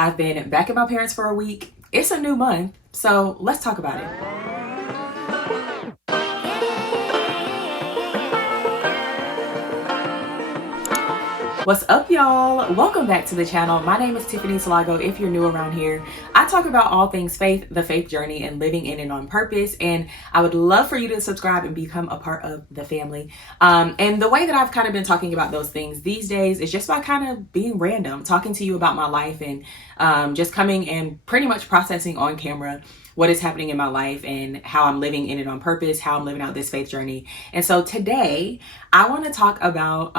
I've been back at my parents for a week. It's a new month, so let's talk about it. What's up, y'all? Welcome back to the channel. My name is theTILAGO. If you're new around here, I talk about all things faith, the faith journey, and living in it on purpose. And I would love for you to subscribe and become a part of the family. And the way that I've kind of been talking about those things these days is just by kind of being random, talking to you about my life and just coming and pretty much processing on camera what is happening in my life and how I'm living in it on purpose, how I'm living out this faith journey. And so today I want to talk about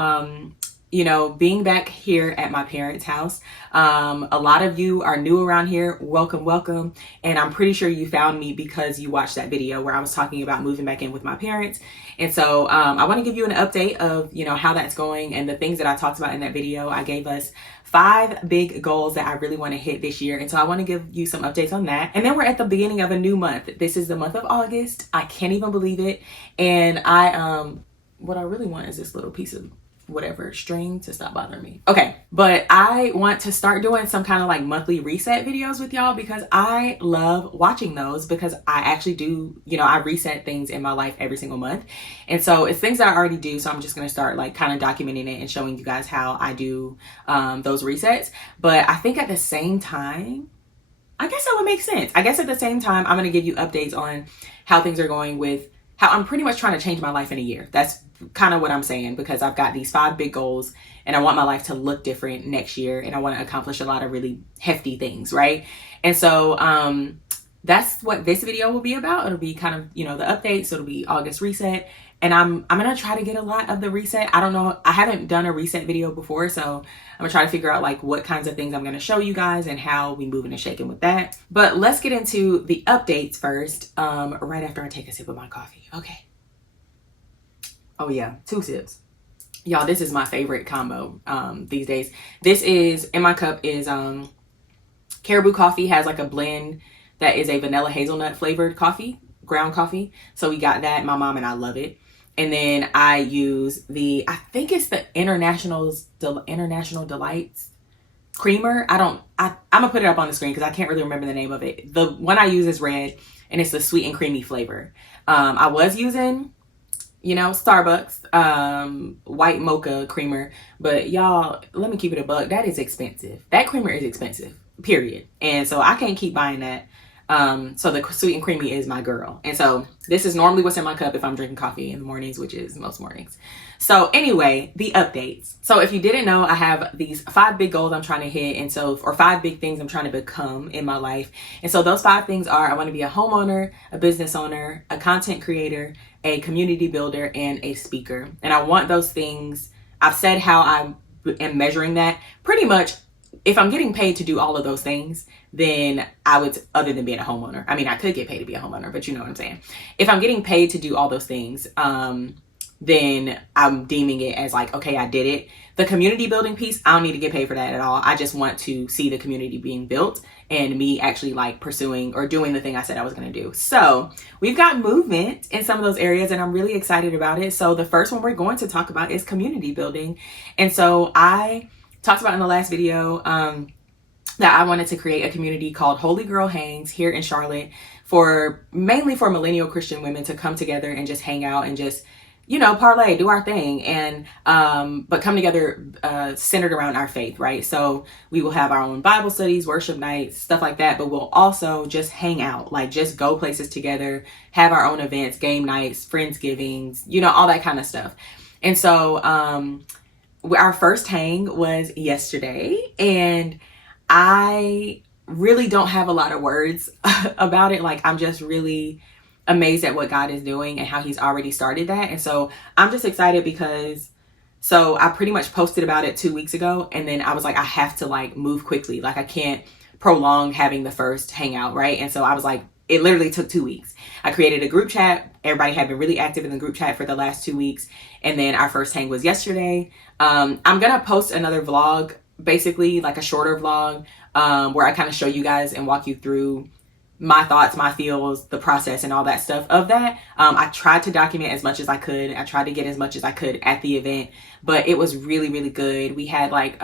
being back here at my parents' house. A lot of you are new around here. Welcome, welcome. And I'm pretty sure you found me because you watched that video where I was talking about moving back in with my parents. And so I want to give you an update of, how that's going and the things that I talked about in that video. I gave us 5 big goals that I really want to hit this year. And so I want to give you some updates on that. And then we're at the beginning of a new month. This is the month of August. I can't even believe it. And what I really want is this little piece of whatever string to stop bothering me. Okay, but I want to start doing some kind of like monthly reset videos with y'all because I love watching those because I actually do, I reset things in my life every single month. And so it's things that I already do. So I'm just going to start like kind of documenting it and showing you guys how I do those resets. But I think at the same time, I guess that would make sense. I guess at the same time, I'm going to give you updates on how things are going with how I'm pretty much trying to change my life in a year. That's kind of what I'm saying because I've got these 5 big goals and I want my life to look different next year and I want to accomplish a lot of really hefty things, right? And so that's what this video will be about. It'll be kind of, the updates. So it'll be August reset. And I'm going to try to get a lot of the reset. I don't know. I haven't done a reset video before. So I'm going to try to figure out like what kinds of things I'm going to show you guys and how we moving and shaking with that. But let's get into the updates first, right after I take a sip of my coffee. Okay. Oh yeah, 2 sips. Y'all, this is my favorite combo these days. This is, in my cup is Caribou Coffee has like a blend that is a vanilla hazelnut flavored coffee, ground coffee. So we got that, my mom and I love it. And then I use I think it's the International Delights creamer. I'm gonna put it up on the screen because I can't really remember the name of it. The one I use is red and it's the sweet and creamy flavor. I was using Starbucks white mocha creamer, but y'all, let me keep it a buck. That is expensive. That creamer is expensive, period. And so I can't keep buying that. So the sweet and creamy is my girl. And so this is normally what's in my cup if I'm drinking coffee in the mornings, which is most mornings. So anyway, the updates. So if you didn't know, I have these 5 big goals I'm trying to hit. And so, or 5 big things I'm trying to become in my life. And so those 5 things are, I want to be a homeowner, a business owner, a content creator, a community builder, and a speaker. And I want those things. I've said how I am measuring that. Pretty much, if I'm getting paid to do all of those things, then I would, other than being a homeowner, I mean, I could get paid to be a homeowner, but you know what I'm saying. If I'm getting paid to do all those things, then I'm deeming it as like, okay, I did it. The community building piece, I don't need to get paid for that at all. I just want to see the community being built and me actually like pursuing or doing the thing I said I was going to do. So we've got movement in some of those areas and I'm really excited about it. So the first one we're going to talk about is community building. And so I talked about in the last video that I wanted to create a community called Holy Girl Hangs here in Charlotte mainly for millennial Christian women to come together and just hang out and just parlay, do our thing, and but come together centered around our faith, right? So we will have our own Bible studies, worship nights, stuff like that, but we'll also just hang out, like just go places together, have our own events, game nights, Friendsgivings, all that kind of stuff. And so our first hang was yesterday, and I really don't have a lot of words about it. Like, I'm just really amazed at what God is doing and how he's already started that. And so I'm just excited because I pretty much posted about it 2 weeks ago. And then I was like, I have to like move quickly. Like I can't prolong having the first hangout. Right. And so I was like, it literally took 2 weeks. I created a group chat. Everybody had been really active in the group chat for the last 2 weeks. And then our first hang was yesterday. I'm going to post another vlog, basically like a shorter vlog, where I kind of show you guys and walk you through my thoughts, my feels, the process and all that stuff of that. I tried to document as much as I could. I tried to get as much as I could at the event, but it was really, really good. We had like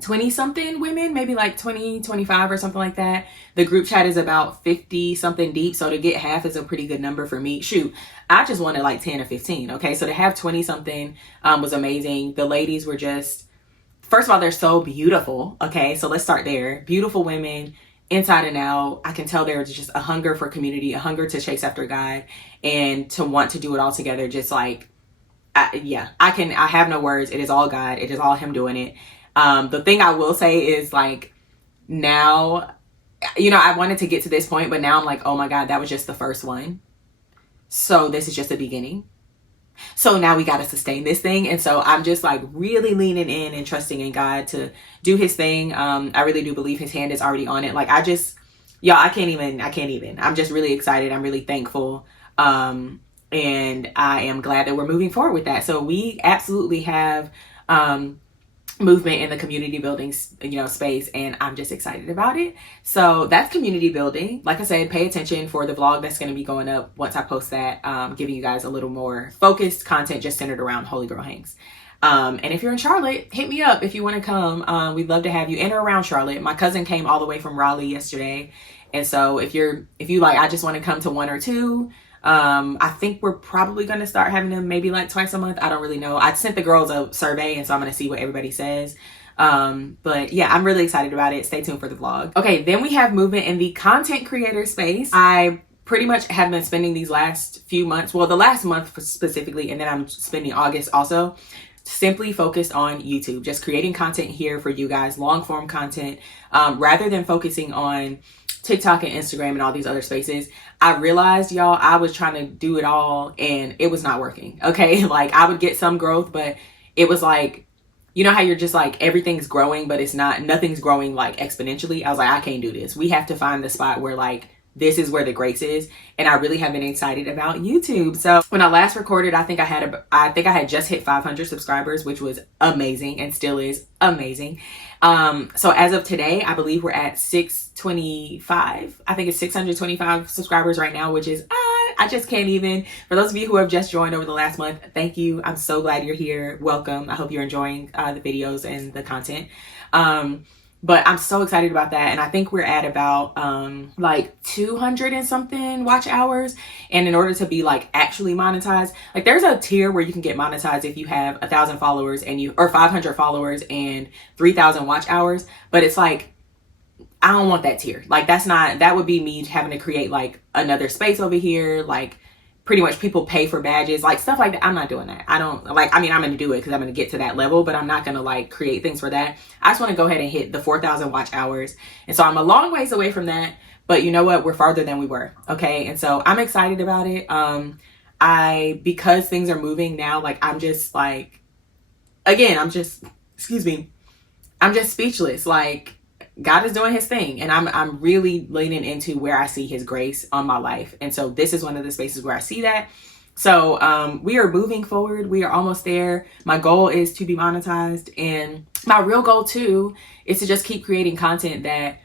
20 something women, maybe like 20, 25 or something like that. The group chat is about 50 something deep. So to get half is a pretty good number for me. Shoot, I just wanted like 10 or 15. Okay. So to have 20 something was amazing. The ladies were just, first of all, they're so beautiful. Okay. So let's start there. Beautiful women, inside and out. I can tell there's just a hunger for community, a hunger to chase after God and to want to do it all together. Just like, I have no words. It is all God. It is all him doing it. The thing I will say is like now, I wanted to get to this point, but now I'm like, oh my God, that was just the first one. So this is just the beginning. So now we got to sustain this thing. And so I'm just like really leaning in and trusting in God to do his thing. I really do believe his hand is already on it. Like I can't even. I'm just really excited. I'm really thankful. And I am glad that we're moving forward with that. So we absolutely have, movement in the community building, space, and I'm just excited about it. So that's community building. Like I said, pay attention for the vlog that's going to be going up once I post that, giving you guys a little more focused content just centered around Holy Girl Hangs. And if you're in Charlotte, hit me up if you want to come. We'd love to have you in or around Charlotte. My cousin came all the way from Raleigh yesterday. And so if you like, I just want to come to one or two. I think we're probably going to start having them maybe like twice a month. I don't really know. I sent the girls a survey, and so I'm going to see what everybody says. But yeah, I'm really excited about it. Stay tuned for the vlog. Okay, then we have movement in the content creator space. I pretty much have been spending these last few months, well, the last month specifically, and then I'm spending August also, simply focused on YouTube, just creating content here for you guys, long form content, rather than focusing on TikTok and Instagram and all these other spaces. I realized, y'all, I was trying to do it all and it was not working. Okay. Like I would get some growth, but it was like, you know how you're just like, everything's growing, but nothing's growing like exponentially. I was like, I can't do this. We have to find the spot where like, this is where the grace is. And I really have been excited about YouTube. So when I last recorded, I think I had just hit 500 subscribers, which was amazing and still is amazing. So as of today, I believe we're at 625. I think it's 625 subscribers right now, which is, I just can't even. For those of you who have just joined over the last month, thank you. I'm so glad you're here. Welcome. I hope you're enjoying the videos and the content. But I'm so excited about that. And I think we're at about like 200 and something watch hours. And in order to be like actually monetized, like there's a tier where you can get monetized if you have 1,000 followers or 500 followers and 3,000 watch hours. But it's like, I don't want that tier. Like that would be me having to create like another space over here. Like pretty much people pay for badges, like stuff like that. I'm not doing that. I'm going to do it because I'm going to get to that level, but I'm not going to like create things for that. I just want to go ahead and hit the 4,000 watch hours. And so I'm a long ways away from that, but you know what? We're farther than we were. Okay. And so I'm excited about it. Because things are moving now, like I'm just like, again, I'm just speechless. Like God is doing his thing, and I'm really leaning into where I see his grace on my life. And so this is one of the spaces where I see that. So we are moving forward. We are almost there. My goal is to be monetized, and my real goal too is to just keep creating content that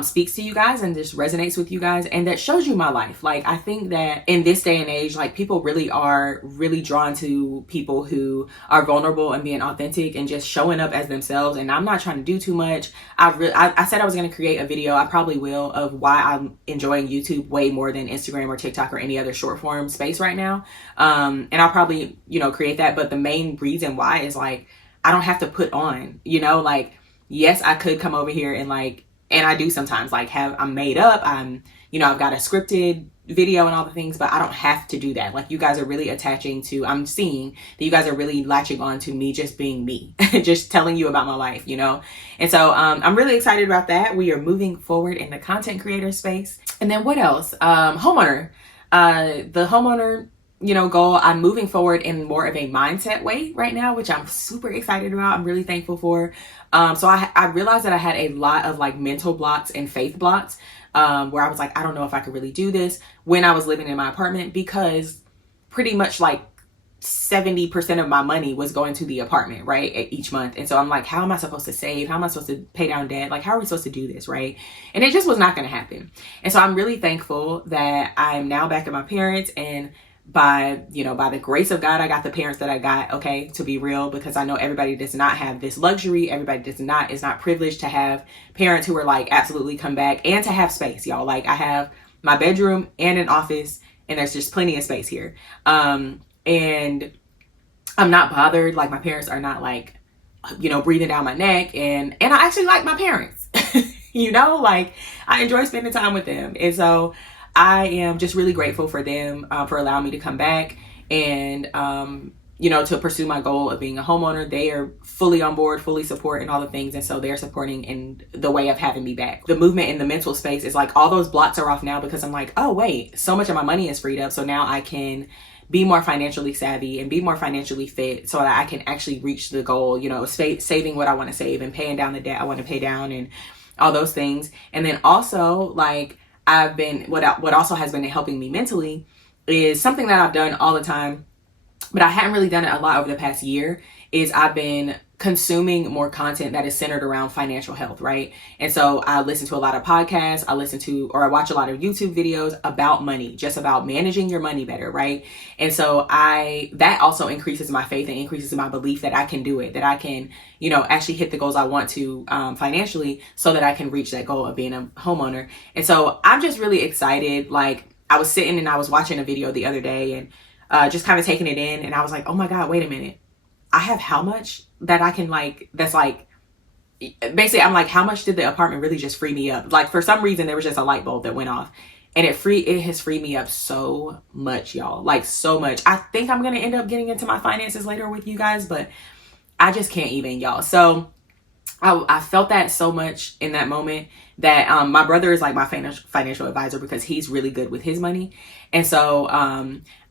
speaks to you guys and just resonates with you guys and that shows you my life. Like I think that in this day and age, like people really are drawn to people who are vulnerable and being authentic and just showing up as themselves. And I'm not trying to do too much. I said I was going to create a video. I probably will, of why I'm enjoying YouTube way more than Instagram or TikTok or any other short form space right now. And I'll probably, create that. But the main reason why is like, I don't have to put on, like, yes, I could come over here and like, and I do sometimes like I'm made up. I've got a scripted video and all the things, but I don't have to do that. Like you guys are really I'm seeing that you guys are really latching on to me just being me, just telling you about my life, And so I'm really excited about that. We are moving forward in the content creator space. And then what else? Homeowner. The homeowner, goal, I'm moving forward in more of a mindset way right now, which I'm super excited about. I'm really thankful for. So I realized that I had a lot of like mental blocks and faith blocks, where I was like, I don't know if I could really do this when I was living in my apartment, because pretty much like 70% of my money was going to the apartment, right, each month. And so I'm like, how am I supposed to save? How am I supposed to pay down debt? Like, how are we supposed to do this, right? And it just was not going to happen. And so I'm really thankful that I'm now back at my parents, and by the grace of God, I got the parents that I got, okay, to be real, because I know everybody does not have this luxury. Everybody is not privileged to have parents who are like, absolutely come back, and to have space, y'all. Like, I have my bedroom and an office, and there's just plenty of space here. And I'm not bothered. Like, my parents are not like, breathing down my neck, and I actually like my parents. Like, I enjoy spending time with them. And so I am just really grateful for them, for allowing me to come back and, to pursue my goal of being a homeowner. They are fully on board, fully support, and all the things. And so they're supporting in the way of having me back. The movement in the mental space is like, all those blocks are off now, because I'm like, oh wait, so much of my money is freed up. So now I can be more financially savvy and be more financially fit, so that I can actually reach the goal, saving what I want to save and paying down the debt I want to pay down and all those things. And then also, like, what also has been helping me mentally is something that I've done all the time, but I hadn't really done it a lot over the past year, is I've been consuming more content that is centered around financial health, right? And so I listen to a lot of podcasts, I watch a lot of YouTube videos about money, just about managing your money better, right? And so that also increases my faith and increases my belief that I can do it, that I can, actually hit the goals I want to financially, so that I can reach that goal of being a homeowner. And so I'm just really excited. Like, I was sitting and I was watching a video the other day, and just kind of taking it in, and I was like, oh my God, wait a minute. I have how much that I can, like, that's like, basically I'm like, how much did the apartment really just free me up? Like, for some reason there was just a light bulb that went off, and it has freed me up so much, y'all. Like, so much. I think I'm going to end up getting into my finances later with you guys, but I just can't even, y'all. So I felt that so much in that moment, that my brother is like my financial advisor, because he's really good with his money. And so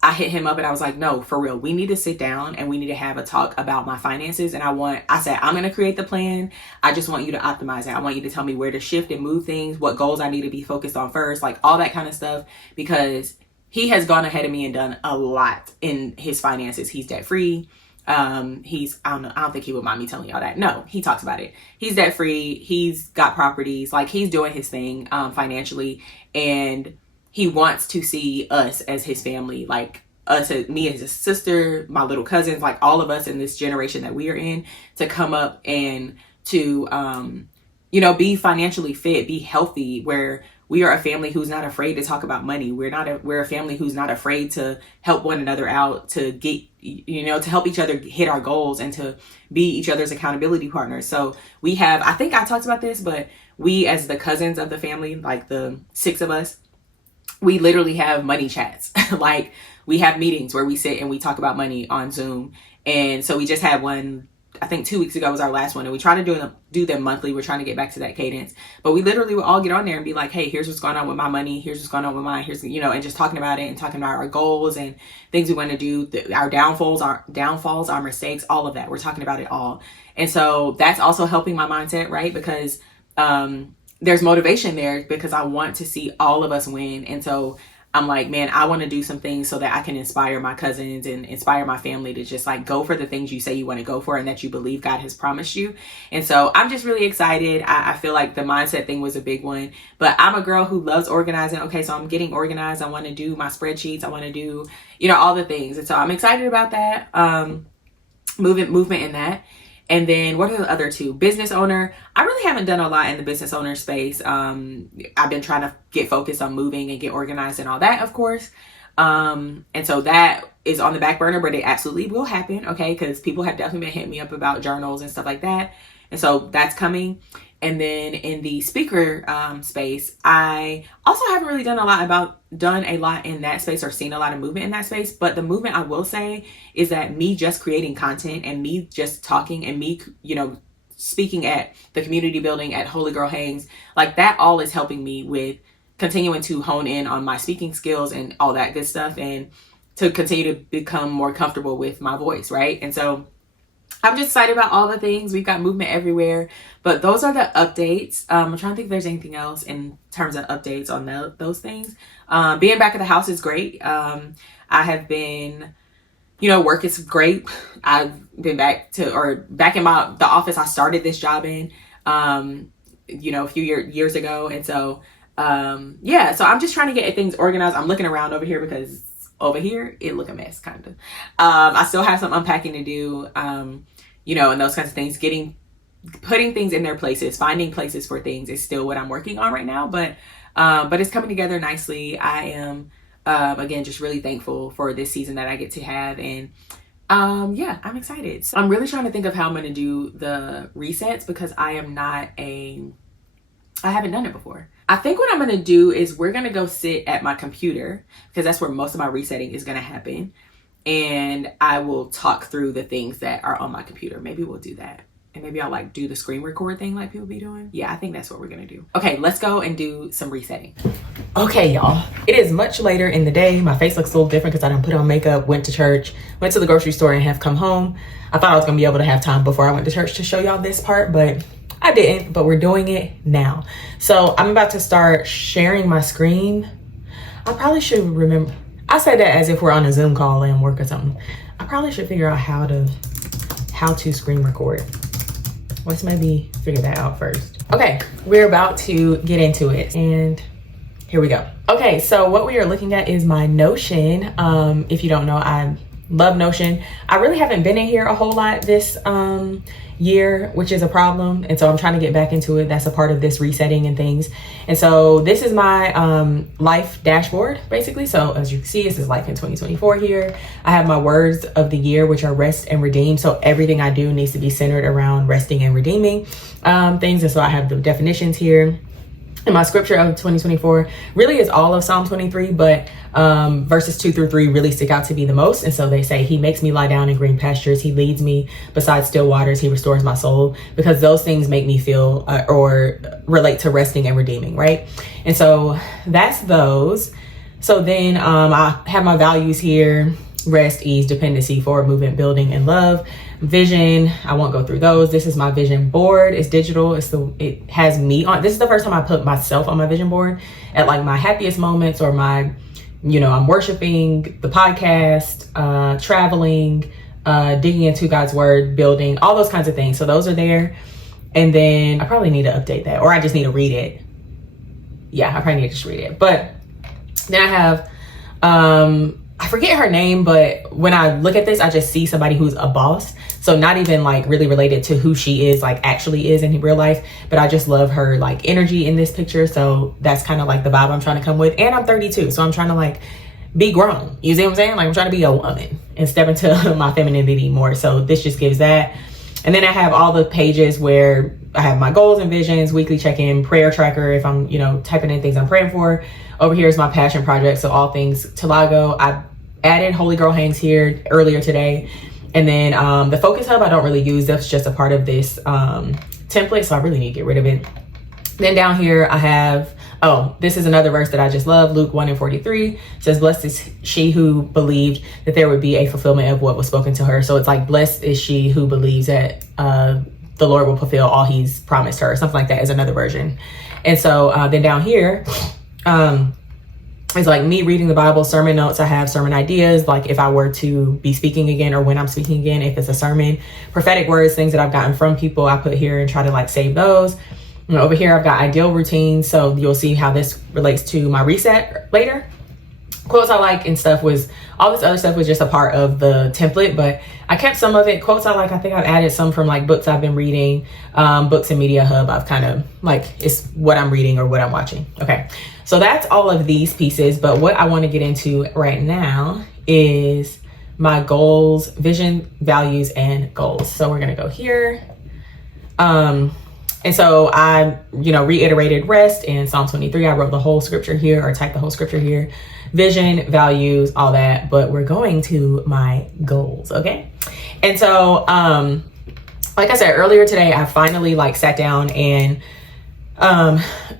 I hit him up and I was like, no, for real, we need to sit down and we need to have a talk about my finances. And I said, I'm going to create the plan. I just want you to optimize it. I want you to tell me where to shift and move things, what goals I need to be focused on first, like all that kind of stuff, because he has gone ahead of me and done a lot in his finances. He's debt free. I don't think he would mind me telling y'all that. No, he talks about it. He's debt free. He's got properties. Like, he's doing his thing financially, and he wants to see us as his family, like me as his sister, my little cousins, like all of us in this generation that we are in, to come up and to be financially fit, be healthy, where we are a family who's not afraid to talk about money. We're a family who's not afraid to help one another out, to get, to help each other hit our goals, and to be each other's accountability partners. So we have, I think I talked about this, but we, as the cousins of the family, like the 6 of us, we literally have money chats. Like, we have meetings where we sit and we talk about money on Zoom. And so we just had one, I think 2 weeks ago was our last one, and we try to do them monthly. We're trying to get back to that cadence, but we literally will all get on there and be like, hey, here's what's going on with my money. Here's what's going on with mine. Here's, and just talking about it and talking about our goals and things we want to do, our downfalls, our mistakes, all of that. We're talking about it all. And so that's also helping my mindset, right? Because, there's motivation there, because I want to see all of us win. And so I'm like, man, I want to do some things so that I can inspire my cousins and inspire my family to just like go for the things you say you want to go for and that you believe God has promised you. And so I'm just really excited. I feel like the mindset thing was a big one, but I'm a girl who loves organizing. Okay, so I'm getting organized. I want to do my spreadsheets. I want to do, all the things. And so I'm excited about that. Movement in that. And then what are the other 2? Business owner. I really haven't done a lot in the business owner space. I've been trying to get focused on moving and get organized and all that, of course. And so that is on the back burner, but it absolutely will happen. Okay. Because people have definitely been hitting me up about journals and stuff like that. And so that's coming. And then in the speaker space, I also haven't really done a lot in that space or seen a lot of movement in that space. But the movement, I will say, is that me just creating content and me just talking and me, speaking at the community building, at Holy Girl Hangs, like that all is helping me with continuing to hone in on my speaking skills and all that good stuff, and to continue to become more comfortable with my voice, right? And so I'm just excited about all the things. We've got movement everywhere, but those are the updates. I'm trying to think if there's anything else in terms of updates on those things. Being back at the house is great. I have been, work is great. I've been back in the office I started this job in, a few years ago. And so, so I'm just trying to get things organized. I'm looking around over here because over here, it look a mess, kind of. I still have some unpacking to do, you know, and those kinds of things. Putting things in their places, finding places for things is still what I'm working on right now, but it's coming together nicely. I am, again, just really thankful for this season that I get to have. And yeah, I'm excited. So I'm really trying to think of how I'm going to do the resets, because I haven't done it before. I think what I'm going to do is we're going to go sit at my computer, because that's where most of my resetting is going to happen. And I will talk through the things that are on my computer. Maybe we'll do that. And maybe I'll like do the screen record thing like people be doing. Yeah, I think that's what we're gonna do. Okay, let's go and do some resetting. Okay, y'all. It is much later in the day. My face looks a little different because I done put on makeup, went to church, went to the grocery store, and have come home. I thought I was gonna be able to have time before I went to church to show y'all this part, but I didn't, but we're doing it now. So I'm about to start sharing my screen. I probably should remember, I say that as if we're on a Zoom call and work or something. I probably should figure out how to screen record. Let's maybe figure that out first. Okay, we're about to get into it, and here we go. Okay, so what we are looking at is my Notion. If you don't know, I love Notion. I really haven't been in here a whole lot this year, which is a problem. And so I'm trying to get back into it. That's a part of this resetting and things. And so this is my life dashboard, basically. So as you can see, this is life in 2024 here. I have my words of the year, which are rest and redeem. So everything I do needs to be centered around resting and redeeming things. And so I have the definitions here. And my scripture of 2024 really is all of Psalm 23, but verses 2-3 really stick out to me the most. And so they say, he makes me lie down in green pastures. He leads me beside still waters. He restores my soul, because those things make me feel or relate to resting and redeeming, right? And so that's those. So then I have my values here: rest, ease, dependency, forward movement, building, and love. Vision, I won't go through those. This is my vision board. It's digital. It has me on. This is the first time I put myself on my vision board at like my happiest moments, or my, you know, I'm worshiping, the podcast, traveling, digging into God's word, building, all those kinds of things. So those are there. And then I probably need to update that, or I just need to read it. Yeah, I probably need to just read it. But then I have, I forget her name, but when I look at this, I just see somebody who's a boss. So not even like really related to who she is, like actually is in real life, but I just love her like energy in this picture. So that's kind of like the vibe I'm trying to come with. And I'm 32, so I'm trying to like be grown. You see what I'm saying? Like I'm trying to be a woman and step into my femininity more. So this just gives that. And then I have all the pages where I have my goals and visions, weekly check-in, prayer tracker if I'm, you know, typing in things I'm praying for. Over here is my passion project. So all things TILAGO. I added Holy Girl Hangs here earlier today. And then the focus hub I don't really use. That's just a part of this template. So I really need to get rid of it. Then down here I have, oh, this is another verse that I just love. Luke 1:43 says, blessed is she who believed that there would be a fulfillment of what was spoken to her. So it's like, blessed is she who believes that the Lord will fulfill all he's promised her. Something like that is another version. And so then down here, it's like me reading the Bible, sermon notes. I have sermon ideas, like if I were to be speaking again, or when I'm speaking again, if it's a sermon, prophetic words, things that I've gotten from people, I put here and try to like save those. And over here, I've got ideal routines. So you'll see how this relates to my reset later. Quotes I like and stuff was, all this other stuff was just a part of the template, but I kept some of it. Quotes I like, I think I've added some from like books I've been reading, books and Media Hub. I've kind of like, it's what I'm reading or what I'm watching. Okay. So that's all of these pieces. But what I want to get into right now is my goals, vision, values, and goals. So we're going to go here. And so I, you know, reiterated rest in Psalm 23. I wrote the whole scripture here, or typed the whole scripture here. Vision, values, all that. But we're going to my goals, okay? And so, like I said earlier today, I finally like sat down and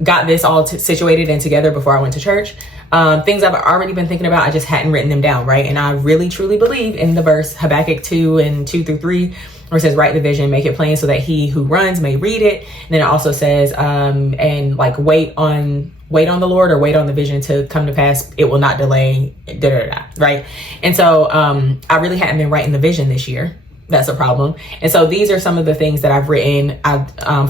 got this all situated and together before I went to church. Things I've already been thinking about, I just hadn't written them down, right? And I really truly believe in the verse Habakkuk 2:2-3, where it says, write the vision, make it plain so that he who runs may read it. And then it also says, and like wait on the Lord, or wait on the vision to come to pass. It will not delay, right? And so I really hadn't been writing the vision this year. that's a problem. And so these are some of the things that I've written.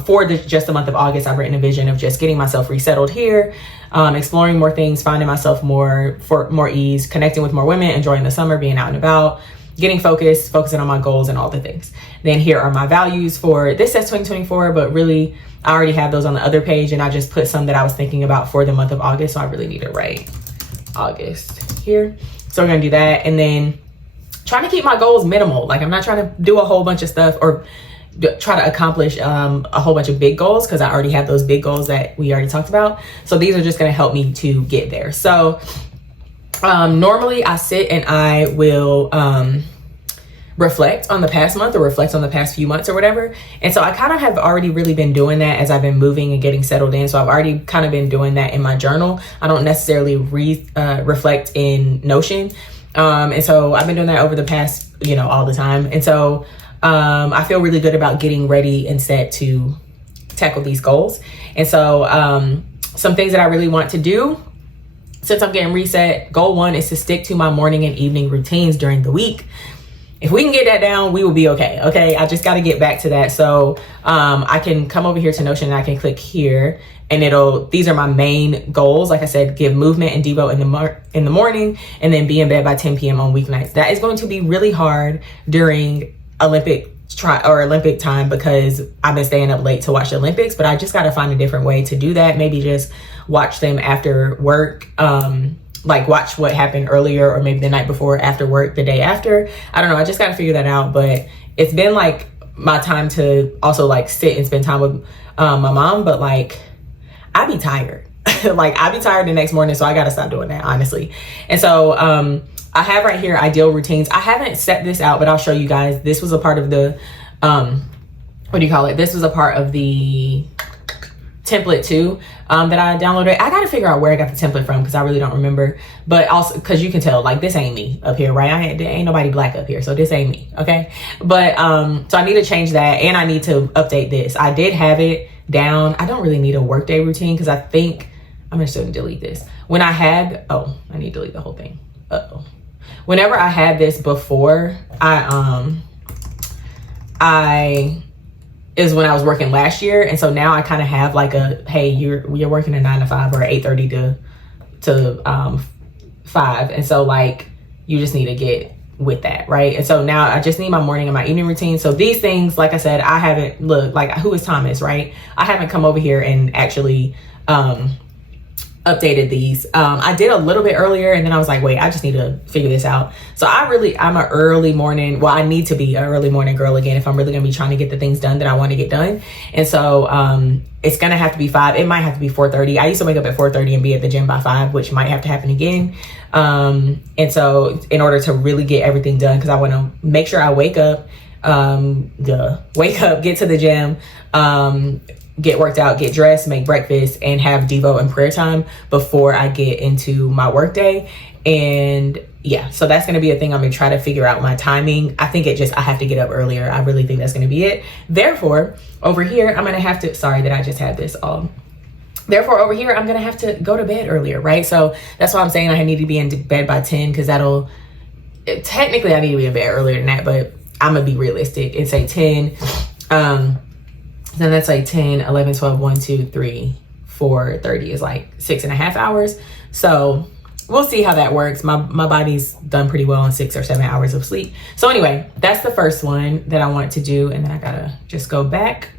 For just the month of August, I've written a vision of just getting myself resettled here, exploring more things, finding myself for more ease, connecting with more women, enjoying the summer, being out and about, getting focused, focusing on my goals and all the things. Then here are my values for this says 2024, but really I already have those on the other page, and I just put some that I was thinking about for the month of August. So I really need to write August here. So we're gonna do that. And then trying to keep my goals minimal. Like, I'm not trying to do a whole bunch of stuff or try to accomplish a whole bunch of big goals, because I already have those big goals that we already talked about. So these are just going to help me to get there. So normally I sit and I will reflect on the past month or reflect on the past few months or whatever. And so I kind of have already really been doing that as I've been moving and getting settled in. So I've already kind of been doing that in my journal. I don't necessarily reflect in Notion. And so I've been doing that over the past, all the time. And so I feel really good about getting ready and set to tackle these goals. And so some things that I really want to do since I'm getting reset, goal 1 is to stick to my morning and evening routines during the week. If we can get that down, we will be okay. Okay, I just got to get back to that. So I can come over here to Notion and I can click here, and these are my main goals. Like I said, give movement and devo in the morning, and then be in bed by 10 p.m. on weeknights. That is going to be really hard during Olympic time, because I've been staying up late to watch the Olympics, but I just got to find a different way to do that. Maybe just watch them after work. Like watch what happened earlier, or maybe the night before after work, the day after. I don't know. I just got to figure that out. But it's been like my time to also like sit and spend time with my mom. But like, I be tired. Like, I be tired the next morning. So I got to stop doing that, honestly. And so I have right here ideal routines. I haven't set this out, but I'll show you guys. This was a part of the, This was a part of the template too, that I downloaded. I got to figure out where I got the template from, because I really don't remember. But also, because you can tell, like, this ain't me up here, right? There ain't nobody black up here, so this ain't me, okay? But so I need to change that, and I need to update this. I did have it down. I don't really need a workday routine, because I think I'm just going to delete this. I need to delete the whole thing. Whenever I had this before, is when I was working last year. And so now I kind of have like hey, you're working a 9 to 5 or 8:30 to 5. And so like, you just need to get with that, right? And so now I just need my morning and my evening routine. So these things, like I said, I haven't looked, like, who is Thomas, right? I haven't come over here and actually updated these. I did a little bit earlier, and then I was like, wait, I just need to figure this out. So I'm an early morning, well, I need to be an early morning girl again if I'm really gonna be trying to get the things done that I want to get done. And so it's gonna have to be 5. It might have to be 4:30. I used to wake up at 4:30 and be at the gym by 5, which might have to happen again. And so in order to really get everything done, because I want to make sure I wake up, get to the gym, get worked out, get dressed, make breakfast, and have devo and prayer time before I get into my work day. And yeah, so that's going to be a thing. I'm going to try to figure out my timing. I think I have to get up earlier. I really think that's going to be it. Therefore, over here, I'm going to have to, sorry that I just had this all. Therefore, over here, I'm going to have to go to bed earlier, right? So that's why I'm saying I need to be in bed by 10, because technically I need to be in bed earlier than that, but I'm going to be realistic and say 10. Then that's like 10, 11, 12, 1, 2, 3, 4, 30 is like 6.5 hours. So we'll see how that works. My body's done pretty well on 6 or 7 hours of sleep. So anyway, that's the first one that I want to do. And then I gotta just go back.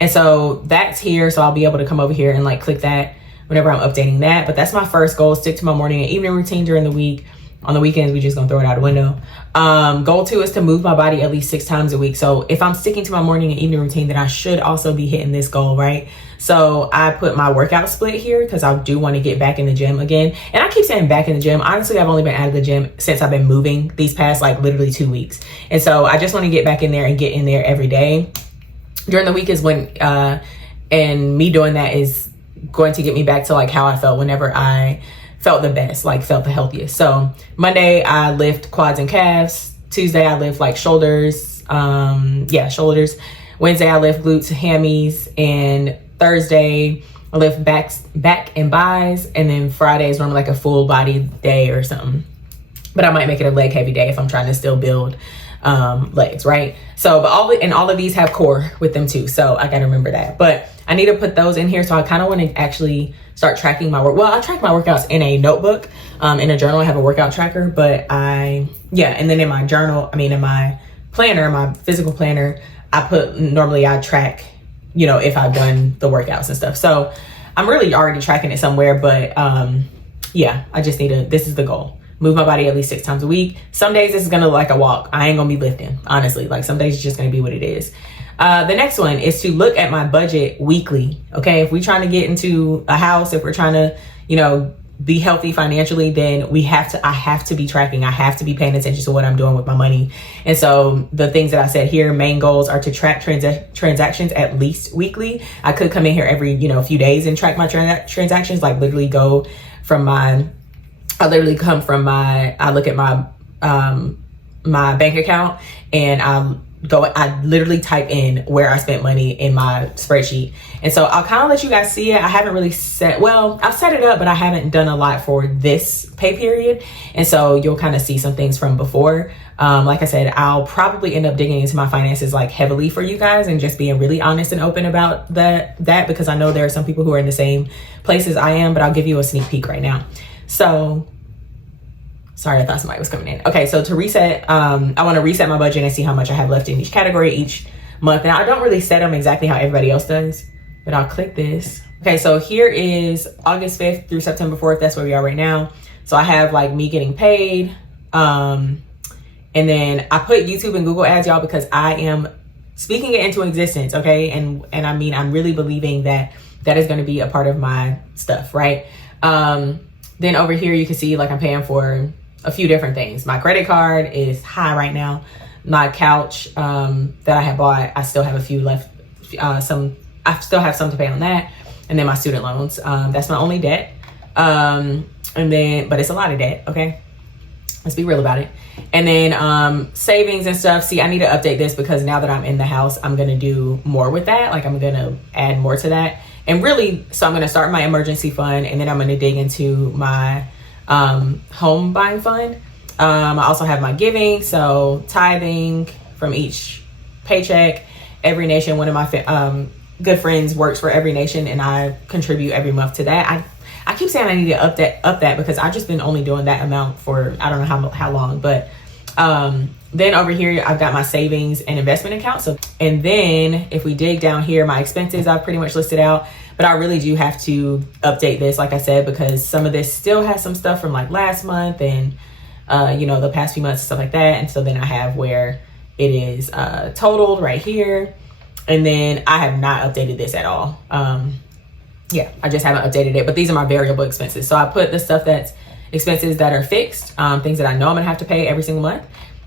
And so that's here. So I'll be able to come over here and like click that whenever I'm updating that. But that's my first goal, stick to my morning and evening routine during the week. On the weekends, we just gonna throw it out the window. Goal 2 is to move my body at least 6 times a week. So if I'm sticking to my morning and evening routine, then I should also be hitting this goal, right? So I put my workout split here because I do want to get back in the gym again. And I keep saying back in the gym. Honestly, I've only been out of the gym since I've been moving these past like literally 2 weeks. And so I just want to get back in there and get in there every day. During the week is when, and me doing that is going to get me back to like how I felt whenever I felt the best, like felt the healthiest. So Monday I lift quads and calves. Tuesday I lift like shoulders, shoulders. Wednesday I lift glutes, hammies, and Thursday I lift back and buys. And then Friday is normally like a full body day or something. But I might make it a leg heavy day if I'm trying to still build legs, right? So, but all of these have core with them too. So I gotta remember that. But I need to put those in here. So I kind of want to actually start tracking my work. Well, I track my workouts in a notebook, in a journal. I have a workout tracker, but and then in my journal, in my planner, my physical planner, I track, if I've done the workouts and stuff. So I'm really already tracking it somewhere, but I just this is the goal. Move my body at least 6 times a week. Some days this is gonna look like a walk. I ain't gonna be lifting, honestly. Like some days it's just gonna be what it is. The next one is to look at my budget weekly. Okay, if we're trying to get into a house, if we're trying to, be healthy financially, then I have to be tracking. I have to be paying attention to what I'm doing with my money. And so the things that I said here, main goals are to track transactions at least weekly. I could come in here every, few days and track my transactions, like literally go from I look at my bank account and I literally type in where I spent money in my spreadsheet. And so I'll kind of let you guys see it. I haven't really I've set it up, but I haven't done a lot for this pay period. And so you'll kind of see some things from before. Like I said, I'll probably end up digging into my finances like heavily for you guys and just being really honest and open about that because I know there are some people who are in the same place as I am, but I'll give you a sneak peek right now. So sorry, I thought somebody was coming in. Okay, so to reset, I want to reset my budget and see how much I have left in each category each month. Now, I don't really set them exactly how everybody else does, but I'll click this. Okay, so here is August 5th through September 4th. That's where we are right now. So I have like me getting paid. And then I put YouTube and Google ads, y'all, because I am speaking it into existence, okay? And I'm really believing that is going to be a part of my stuff, right? Then over here, you can see like I'm paying for a few different things. My credit card is high right now. My couch that I had bought, I still have a few left. I still have some to pay on that. And then my student loans. That's my only debt. But it's a lot of debt, okay? Let's be real about it. And then savings and stuff. See, I need to update this because now that I'm in the house, I'm gonna do more with that. Like I'm gonna add more to that. And really, so I'm gonna start my emergency fund and then I'm gonna dig into my home buying fund. I also have my giving, so tithing from each paycheck. Every Nation, one of my good friends works for Every Nation and I contribute every month to that. I keep saying I need to up that because I've just been only doing that amount for I don't know how long, but then over here I've got my savings and investment account. So, and then if we dig down here, my expenses I've pretty much listed out, but I really do have to update this, like I said, because some of this still has some stuff from like last month and the past few months and stuff like that. And so then I have where it is totaled right here, and then I have not updated this at all. I just haven't updated it, but these are my variable expenses. So I put the stuff that's expenses that are fixed, things that I know I'm gonna have to pay every single month.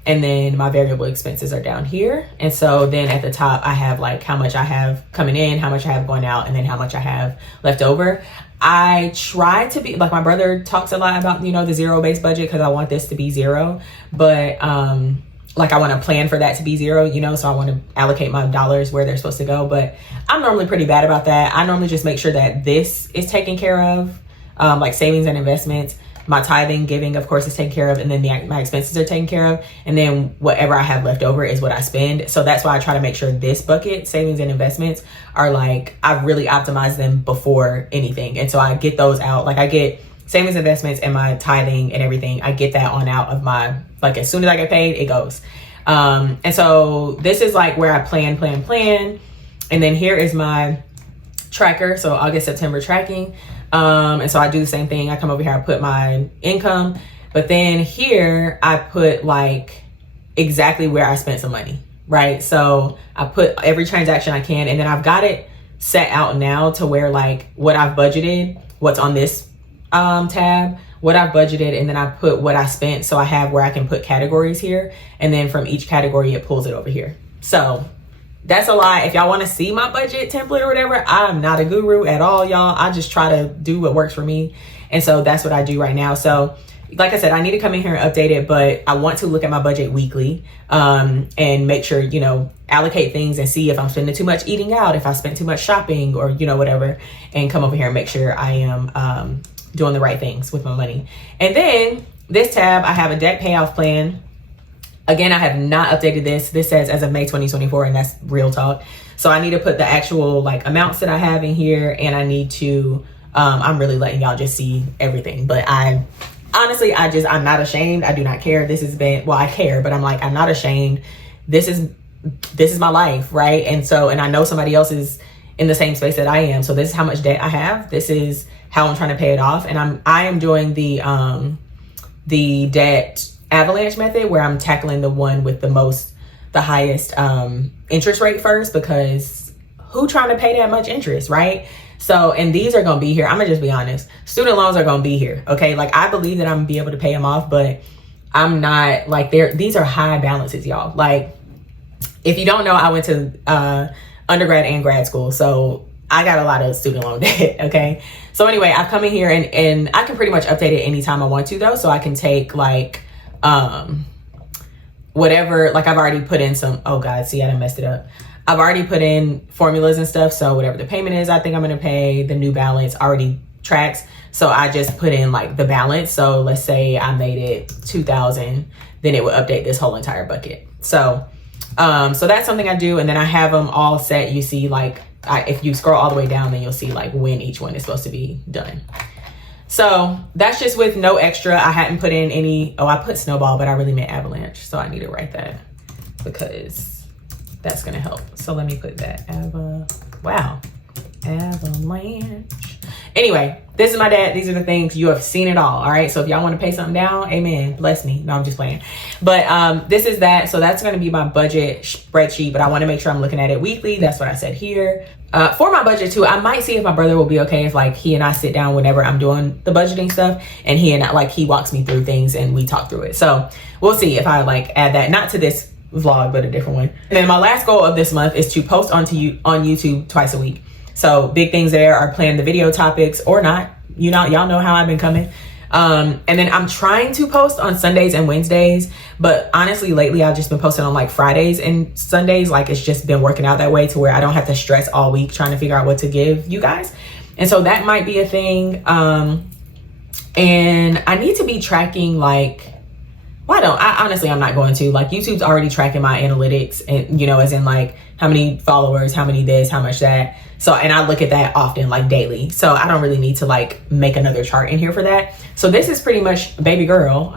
And then my variable expenses are down here. And so then at the top, I have like how much I have coming in, how much I have going out, and then how much I have left over. I try to be, like my brother talks a lot about, the zero-based budget because I want this to be zero. But like I want to plan for that to be zero, so I want to allocate my dollars where they're supposed to go. But I'm normally pretty bad about that. I normally just make sure that this is taken care of, like savings and investments. My tithing, giving, of course, is taken care of. And then my expenses are taken care of. And then whatever I have left over is what I spend. So that's why I try to make sure this bucket, savings and investments, are like, I've really optimized them before anything. And so I get those out. Like I get savings, investments, and my tithing and everything. I get that on out of my, like as soon as I get paid, it goes. And so this is like where I plan. And then here is my tracker. So August, September tracking. And so I do the same thing. I come over here, I put my income, but then here I put like exactly where I spent some money, right? So I put every transaction I can, and then I've got it set out now to where like what I've budgeted, what's on this tab, what I've budgeted, and then I put what I spent. So I have where I can put categories here, and then from each category, it pulls it over here. So that's a lie. If y'all want to see my budget template or whatever, I'm not a guru at all, y'all. I just try to do what works for me. And so that's what I do right now. So like I said, I need to come in here and update it, but I want to look at my budget weekly and make sure, allocate things and see if I'm spending too much eating out, if I spent too much shopping or, whatever, and come over here and make sure I am doing the right things with my money. And then this tab, I have a debt payoff plan. Again, I have not updated this. This says as of May 2024, and that's real talk. So I need to put the actual like amounts that I have in here, and I need to, I'm really letting y'all just see everything. But honestly, I'm not ashamed. I do not care. This has been, well, I care, but I'm like, I'm not ashamed. This is my life, right? And so, and I know somebody else is in the same space that I am. So this is how much debt I have. This is how I'm trying to pay it off. And I am doing the debt avalanche method, where I'm tackling the one with the highest interest rate first, because who trying to pay that much interest, right? So, and these are going to be here. I'm gonna just be honest. Student loans are going to be here. Okay. Like, I believe that I'm gonna be able to pay them off, but I'm not like these are high balances, y'all. Like, if you don't know, I went to undergrad and grad school. So I got a lot of student loan debt. Okay. So anyway, I've come in here and I can pretty much update it anytime I want to though. So I can take like, whatever, like I've already put in some, oh God, see, I done messed it up. I've already put in formulas and stuff. So whatever the payment is, I think I'm going to pay, the new balance already tracks. So I just put in like the balance. So let's say I made it 2,000, then it would update this whole entire bucket. So, so that's something I do. And then I have them all set. You see, like, if you scroll all the way down, then you'll see like when each one is supposed to be done. So that's just with no extra. I hadn't put in any, I put snowball, but I really meant avalanche. So I need to write that because that's going to help. So let me put that. Avalanche. Anyway, this is my dad. These are the things. You have seen it all. All right. So if y'all want to pay something down, amen. Bless me. No, I'm just playing. But this is that. So that's going to be my budget spreadsheet, but I want to make sure I'm looking at it weekly. That's what I said here. For my budget too, I might see if my brother will be okay if like he and I sit down whenever I'm doing the budgeting stuff, and he walks me through things and we talk through it. So we'll see if I like add that, not to this vlog, but a different one. And then my last goal of this month is to post on YouTube twice a week. So big things there are plan the video topics or not. You know, y'all know how I've been coming. And then I'm trying to post on Sundays and Wednesdays, but honestly, lately I've just been posting on like Fridays and Sundays. Like, it's just been working out that way to where I don't have to stress all week trying to figure out what to give you guys. And so that might be a thing. And I need to be tracking like, well, honestly, I'm not going to. Like, YouTube's already tracking my analytics, and, you know, as in like how many followers, how many this, how much that. So, and I look at that often, like daily. So I don't really need to like make another chart in here for that. So this is pretty much baby girl,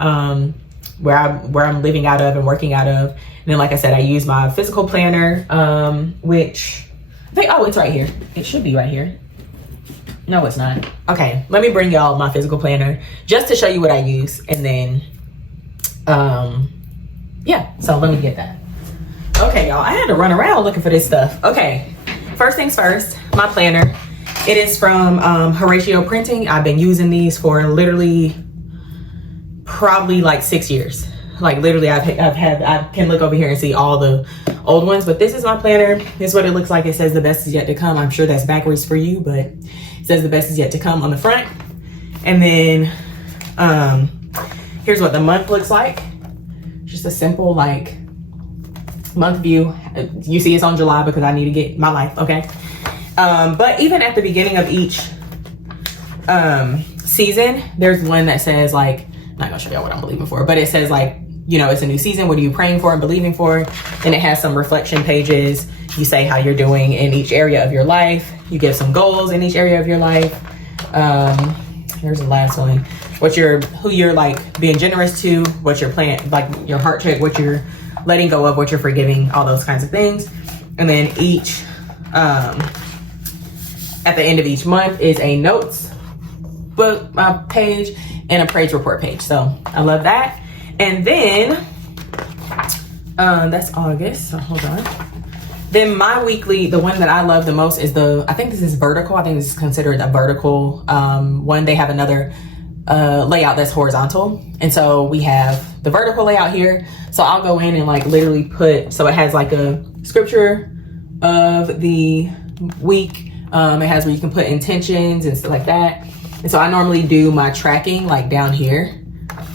where I'm living out of and working out of. And then, like I said, I use my physical planner, which I think, oh, it's right here. It should be right here. No, it's not. Okay, let me bring y'all my physical planner just to show you what I use. And then, yeah, so let me get that. Okay, y'all, I had to run around looking for this stuff. Okay, first things first, my planner. It is from Horatio Printing. I've been using these for literally probably like 6 years. Like literally I can look over here and see all the old ones, but this is my planner. This is what it looks like. It says the best is yet to come. I'm sure that's backwards for you, but it says the best is yet to come on the front. And then here's what the month looks like. Just a simple like month view. You see it's on July because I need to get my life, okay? But even at the beginning of each season, there's one that says like, I'm not gonna show y'all what I'm believing for, but it says like, you know, it's a new season. What are you praying for and believing for? And it has some reflection pages. You say how you're doing in each area of your life. You give some goals in each area of your life. Here's the last one. Who you're like being generous to, what your plan, like your heart check, what you're letting go of, what you're forgiving, all those kinds of things. And then each, at the end of each month is a notes book page and a praise report page. So I love that. And then that's August, so hold on. Then my weekly, the one that I love the most is I think this is vertical. I think this is considered a vertical one. They have another layout that's horizontal. And so we have the vertical layout here. So I'll go in and like literally put, so it has like a scripture of the week. It has where you can put intentions and stuff like that. And so I normally do my tracking like down here.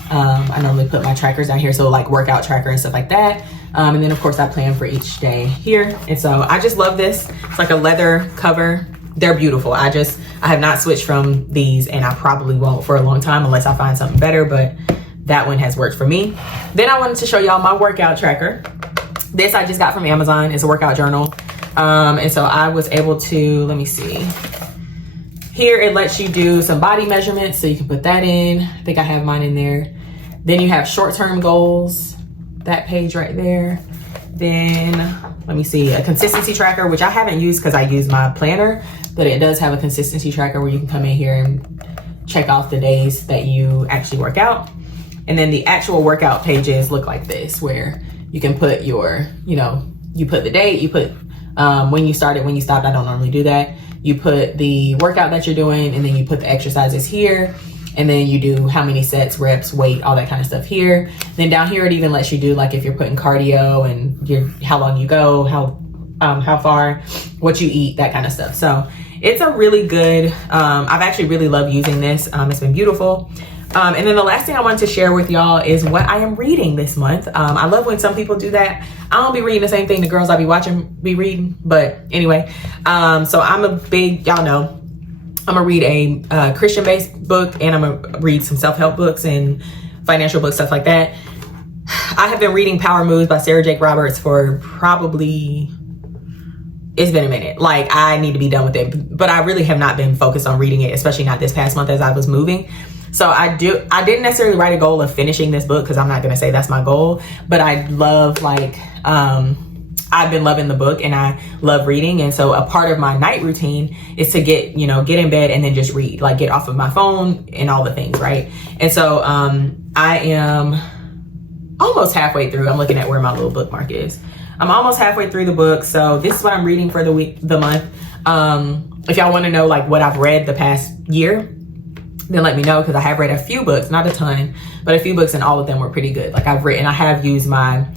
I normally put my trackers down here. So like workout tracker and stuff like that. And then of course I plan for each day here. And so I just love this. It's like a leather cover. They're beautiful. I have not switched from these, and I probably won't for a long time unless I find something better, but that one has worked for me. Then I wanted to show y'all my workout tracker. This I just got from Amazon. It's a workout journal. And so I was able to, let me see. Here it lets you do some body measurements, so you can put that in. I think I have mine in there. Then you have short-term goals, that page right there. Then let me see, a consistency tracker, which I haven't used because I use my planner, but it does have a consistency tracker where you can come in here and check off the days that you actually work out. And then the actual workout pages look like this, where you can put your, you put the date, you put when you started, when you stopped. I don't normally do that. You put the workout that you're doing, and then you put the exercises here. And then you do how many sets, reps, weight, all that kind of stuff here. Then down here, it even lets you do, like, if you're putting cardio and how long you go, how far, what you eat, that kind of stuff. So it's a really good, I've actually really loved using this. It's been beautiful. And then the last thing I wanted to share with y'all is what I am reading this month. I love when some people do that. I don't be reading the same thing the girls I be watching be reading, but anyway. So I'm a big, y'all know, I'm gonna read a Christian-based book, and I'm gonna read some self-help books and financial books, stuff like that. I have been reading Power Moves by Sarah Jakes Roberts for probably, it's been a minute. Like, I need to be done with it, but I really have not been focused on reading it, especially not this past month as I was moving. So I didn't necessarily write a goal of finishing this book, because I'm not gonna say that's my goal, but I love, like, I've been loving the book and I love reading. And so a part of my night routine is to get in bed and then just read, like, get off of my phone and all the things, right? And so I am almost halfway through. I'm looking at where my little bookmark is. I'm almost halfway through the book. So this is what I'm reading for the month. If y'all want to know, like, what I've read the past year, then let me know, because I have read a few books, not a ton, but a few books, and all of them were pretty good. Like, I have used my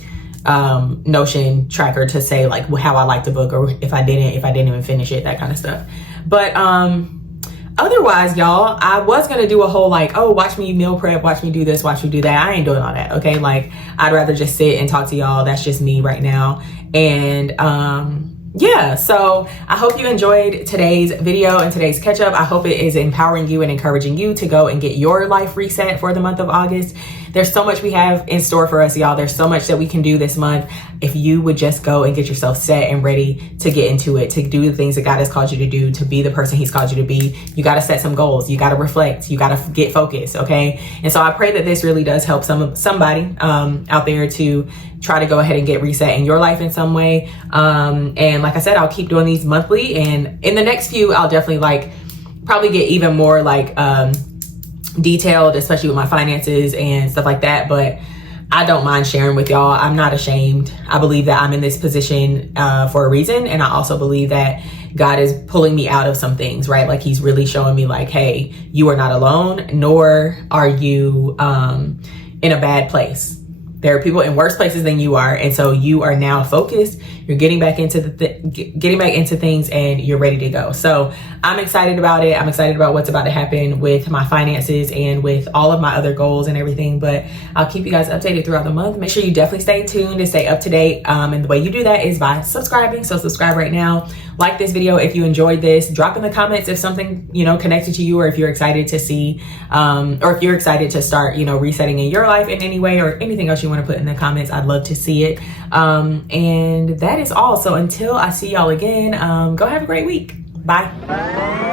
Notion tracker to say, like, how I liked the book, or if I didn't even finish it, that kind of stuff. But otherwise, y'all, I was gonna do a whole, like, oh, watch me meal prep, watch me do this, watch me do that. I ain't doing all that, okay? Like, I'd rather just sit and talk to y'all. That's just me right now. And yeah, so I hope you enjoyed today's video and today's catch up. I hope it is empowering you and encouraging you to go and get your life reset for the month of August. There's so much we have in store for us, y'all. There's so much that we can do this month. If you would just go and get yourself set and ready to get into it, to do the things that God has called you to do, to be the person he's called you to be, you got to set some goals. You got to reflect. You got to get focused. Okay. And so I pray that this really does help somebody out there to try to go ahead and get reset in your life in some way. And like I said, I'll keep doing these monthly, and in the next few, I'll definitely probably get even more detailed, especially with my finances and stuff like that. But I don't mind sharing with y'all. I'm not ashamed. I believe that I'm in this position for a reason. And I also believe that God is pulling me out of some things, right? Like, he's really showing me, like, hey, you are not alone, nor are you in a bad place. There are people in worse places than you are. And so you are now focused. You're getting back into getting back into things, and you're ready to go. So I'm excited about it. I'm excited about what's about to happen with my finances and with all of my other goals and everything. But I'll keep you guys updated throughout the month. Make sure you definitely stay tuned and stay up to date. And the way you do that is by subscribing. So subscribe right now. Like this video if you enjoyed this. Drop in the comments if something, connected to you, or if you're excited to see, or if you're excited to start, resetting in your life in any way, or anything else you want to put in the comments. I'd love to see it. And that is all. So until I see y'all again, go have a great week. Bye.